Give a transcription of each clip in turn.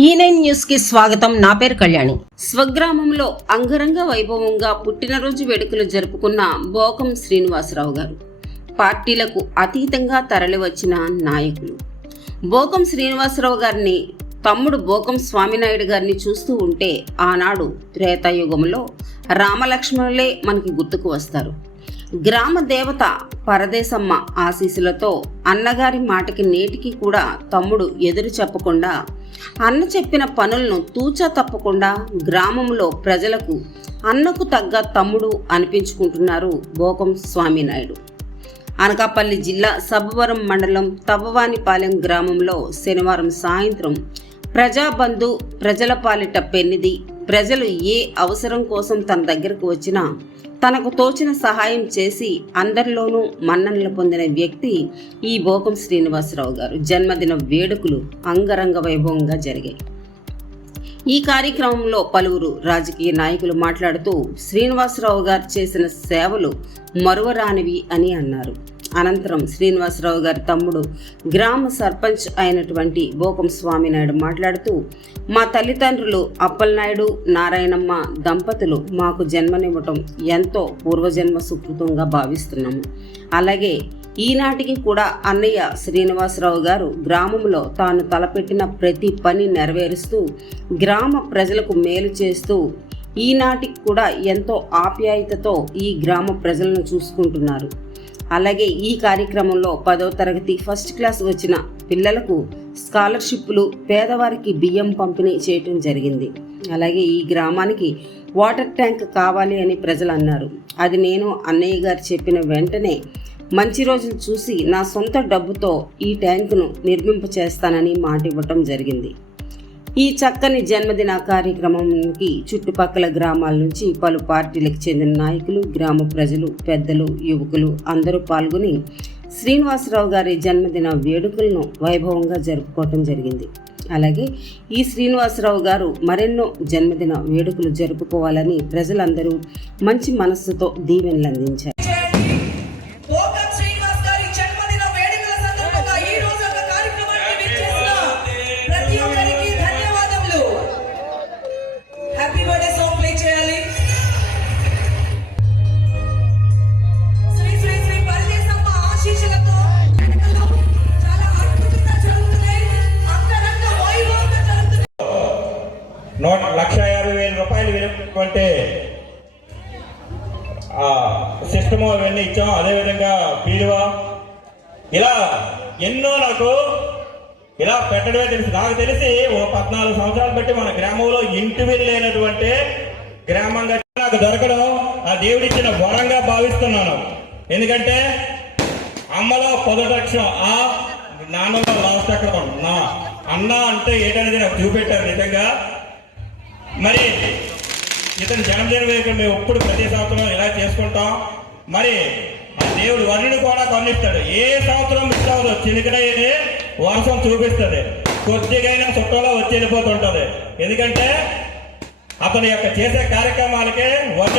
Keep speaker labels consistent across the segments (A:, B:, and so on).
A: ఈ నైన్ న్యూస్కి స్వాగతం. నా పేరు కళ్యాణి. స్వగ్రామంలో అంగరంగ వైభవంగా పుట్టినరోజు వేడుకలు జరుపుకున్న బోకం శ్రీనివాసరావు గారు పార్టీలకు అతీతంగా తరలివచ్చిన నాయకులు. బోకం శ్రీనివాసరావు గారిని తమ్ముడు బోకం స్వామినాయుడు గారిని చూస్తూ ఉంటే ఆనాడు త్రేతాయుగంలో రామలక్ష్మణులే మనకి గుర్తుకు వస్తారు. గ్రామ దేవత పరదేశమ్మ ఆశీస్సులతో అన్నగారి మాటకి నేటికి కూడా తమ్ముడు ఎదురు చెప్పకుండా అన్న చెప్పిన పనులను తూచా తప్పకుండా గ్రామంలో ప్రజలకు అన్నకు తగ్గ తమ్ముడు అనిపించుకుంటున్నారు బోకం స్వామినాయుడు. అనకాపల్లి జిల్లా సబ్బవరం మండలం తవ్వవానిపాలెం గ్రామంలో శనివారం సాయంత్రం ప్రజాబంధు ప్రజల పాలిట పెన్నిది. ప్రజలు ఏ అవసరం కోసం తన దగ్గరకు వచ్చినా తనకు తోచిన సహాయం చేసి అందరిలోనూ మన్ననలు పొందిన వ్యక్తి ఈ బోకం శ్రీనివాసరావు గారు. జన్మదిన వేడుకలు అంగరంగ వైభవంగా జరిగాయి. ఈ కార్యక్రమంలో పలువురు రాజకీయ నాయకులు మాట్లాడుతూ శ్రీనివాసరావు గారు చేసిన సేవలు మరువరానివి అని అన్నారు. అనంతరం శ్రీనివాసరావు గారి తమ్ముడు గ్రామ సర్పంచ్ అయినటువంటి బోకం స్వామినాయుడు మాట్లాడుతూ మా తల్లిదండ్రులు అప్పలనాయుడు నారాయణమ్మ దంపతులు మాకు జన్మనివ్వటం ఎంతో పూర్వజన్మ సుకృతంగా భావిస్తున్నాము. అలాగే ఈనాటికి కూడా అన్నయ్య శ్రీనివాసరావు గారు గ్రామంలో తాను తలపెట్టిన ప్రతి పని నెరవేరుస్తూ గ్రామ ప్రజలకు మేలు చేస్తూ ఈనాటికి కూడా ఎంతో ఆప్యాయతతో ఈ గ్రామ ప్రజలను చూసుకుంటున్నారు. అలాగే ఈ కార్యక్రమంలో పదో తరగతి ఫస్ట్ క్లాస్ వచ్చిన పిల్లలకు స్కాలర్షిప్లు పేదవారికి బియ్యం పంపిణీ చేయటం జరిగింది. అలాగే ఈ గ్రామానికి వాటర్ ట్యాంక్ కావాలి అని ప్రజలు అన్నారు. అది నేను అన్నయ్య గారు చెప్పిన వెంటనే మంచి రోజులు చూసి నా సొంత డబ్బుతో ఈ ట్యాంకును నిర్మింప చేస్తానని మాట ఇవ్వటం జరిగింది. ఈ చక్కని జన్మదిన కార్యక్రమానికి చుట్టుపక్కల గ్రామాల నుంచి పలు పార్టీలకు చెందిన నాయకులు గ్రామ ప్రజలు పెద్దలు యువకులు అందరూ పాల్గొని శ్రీనివాసరావు గారి జన్మదిన వేడుకలను వైభవంగా జరుపుకోవటం జరిగింది. అలాగే ఈ శ్రీనివాసరావు గారు మరెన్నో జన్మదిన వేడుకలు జరుపుకోవాలని ప్రజలందరూ మంచి మనస్సుతో దీవెనలు అందించారు
B: నూట లక్ష యాభై వేల రూపాయలు విలువటువంటి సిస్టమ్ అవన్నీ ఇచ్చాం. అదేవిధంగా బీరువా. ఇలా ఎన్నో నాకు ఇలా పెట్టడమే తెలుసు. నాకు తెలిసి ఓ పద్నాలుగు సంవత్సరాలు బట్టి మన గ్రామంలో ఇంటి లేనటువంటి గ్రామంగా నాకు దొరకడం ఆ దేవుడిచ్చిన వరంగా భావిస్తున్నాను. ఎందుకంటే అమ్మలో పొదటక్షం ఆ నాన్నలో లాస్ట్ అక్కడ నా అన్న అంటే ఏంటనేది నాకు చూపెట్టారు నిజంగా. మరి ఇతని జన్మదిన వేడుక మేము ఎప్పుడు ప్రతి సంవత్సరం ఇలా చేసుకుంటాం. మరి ఆ దేవుడు వరుణుడు కూడా కరుణిస్తాడు ఏ సంవత్సరం మిస్ అవ్వదు చినికడేది వర్షం చూపిస్తుంది. కొద్దిగైనా చుట్టంలో వచ్చి వెళ్ళిపోతుంటుంది. ఎందుకంటే అతని యొక్క చేసే కార్యక్రమాలకి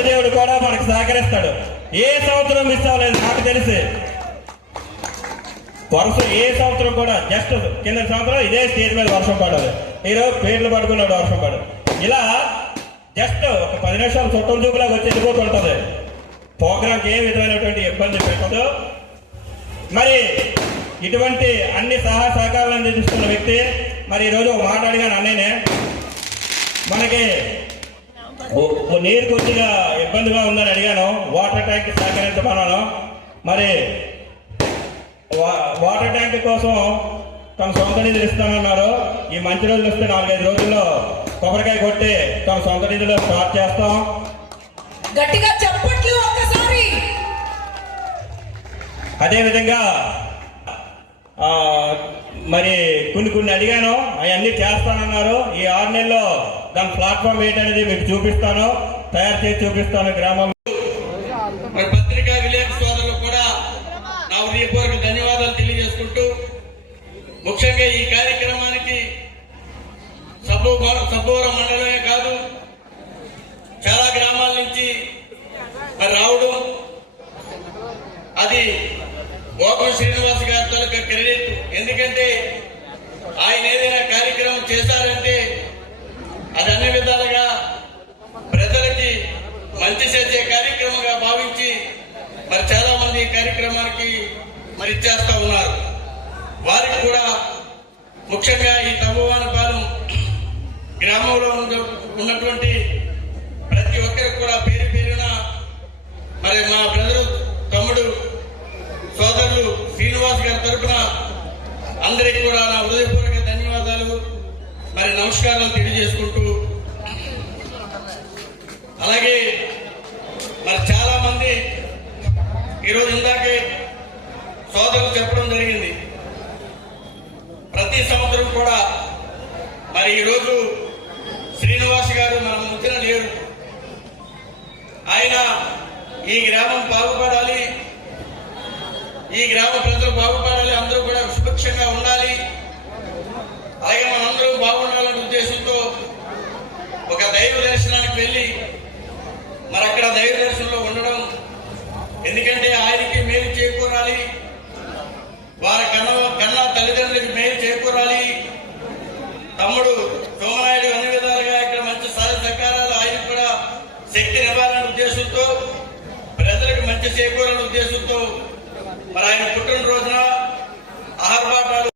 B: దేవుడు కూడా మనకు సహకరిస్తాడు. ఏ సంవత్సరం మిస్ అవ్వలేదు నాకు తెలిసి. వర్షం ఏ సంవత్సరం కూడా జస్ట్ కింద సంవత్సరం ఇదే స్టేజ్ మీద వర్షం పడదు. ఈరోజు పేర్లు పడుకున్నాడు వర్షం పడదు. ఇలా జస్ట్ ఒక పది నిమిషాలు చుట్టం చూపులాగా వచ్చి వెళ్ళిపోతుంటది ప్రోగ్రాంకి ఏ విధమైనటువంటి ఇబ్బంది పెట్టదు. మరి ఇటువంటి అన్ని సహా సహకారాలు అందిస్తున్న వ్యక్తి మరి ఈరోజు ఒక మాట అడిగాను అన్నయ్యనే. మనకి నీరు కొద్దిగా ఇబ్బందిగా ఉందని అడిగాను. వాటర్ ట్యాంక్ సహకరించమన్నాను మరి వా- వాటర్ ట్యాంక్ కోసం తన సొంత నిధులు ఇస్తానన్నారు ఈ మంచి రోజులు వస్తే నాలుగైదు రోజుల్లో కొబ్బరికాయ కొట్టి తన సొంత నిధులు స్టార్ట్ చేస్తాం.
C: గట్టిగా చప్పట్లు ఒక్కసారి.
B: అదేవిధంగా ఆ, మరి కొన్ని కొన్ని అడిగాను అవన్నీ చేస్తానన్నారు. ఈ ఆరు నెలల్లో దాని ప్లాట్ఫామ్ ఏంటనేది మీకు చూపిస్తాను. తయారు చేసి చూపిస్తాను గ్రామం.
D: మరి పత్రికా విలేకరు సోదరులకు కూడా నా హృదయపూర్వక ధన్యవాదాలు తెలియజేసుకుంటూ ముఖ్యంగా ఈ కార్యక్రమానికి సబ్బు సబ్బోరం మండలమే కాదు చాలా గ్రామాల నుంచి మరి రావడం అది గోకుల శ్రీనివాస్ గారి తాలూకా క్రెడిట్. ఎందుకంటే ఆయన ఏదైనా కార్యక్రమం చేశారంటే అన్ని విధాలుగా ప్రజలకి మంచి చేసే కార్యక్రమంగా భావించి మరి చాలా మంది కార్యక్రమానికి మరి ఇచ్చేస్తా ఉన్నారు. వారికి కూడా ముఖ్యంగా ఈ తవ్వవానపాలెం గ్రామంలో ఉన్నటువంటి ప్రతి ఒక్కరికి కూడా పేరు పేరున మరి మా బ్రదరు తమ్ముడు సోదరులు శ్రీనివాస్ గారి తరఫున అందరికి కూడా నా హృదయపూర్వక ధన్యవాదాలు. మరి నమస్కారాలు తెలియజేసుకుంటూ. అలాగే మరి చాలా మంది ఈరోజు ఇందాకే సోదరులు చెప్పడం జరిగింది. ప్రతి సంవత్సరం కూడా మరి ఈరోజు శ్రీనివాస్ గారు మన మధ్యన లేరు ఆయన ఈ గ్రామం బాగుపడాలి. ఈ గ్రామ ప్రజలు బాగుపడాలి. అందరూ కూడా సుభిక్షంగా ఉండాలి. అలాగే మనందరూ బాగుండాలనే ఉద్దేశంతో ఒక దైవ దర్శనానికి వెళ్ళి మరి అక్కడ దైవ దర్శనంలో ఉండడం. ఎందుకంటే ఆయనకి మేలు చేకూరాలి. వారి కన్న కన్నా తల్లిదండ్రులకి మేలు చేకూరాలి. తమ్ముడు సోమనాయుడు అన్ని విధాలుగా ఇక్కడ మంచి సాధ సహకారాలు ఆయనకు కూడా శక్తి నివ్వాలనే ఉద్దేశంతో ప్రజలకు ఉద్దేశంతో మరి ఆయన పుట్టినరోజున ఆహారపాటాలు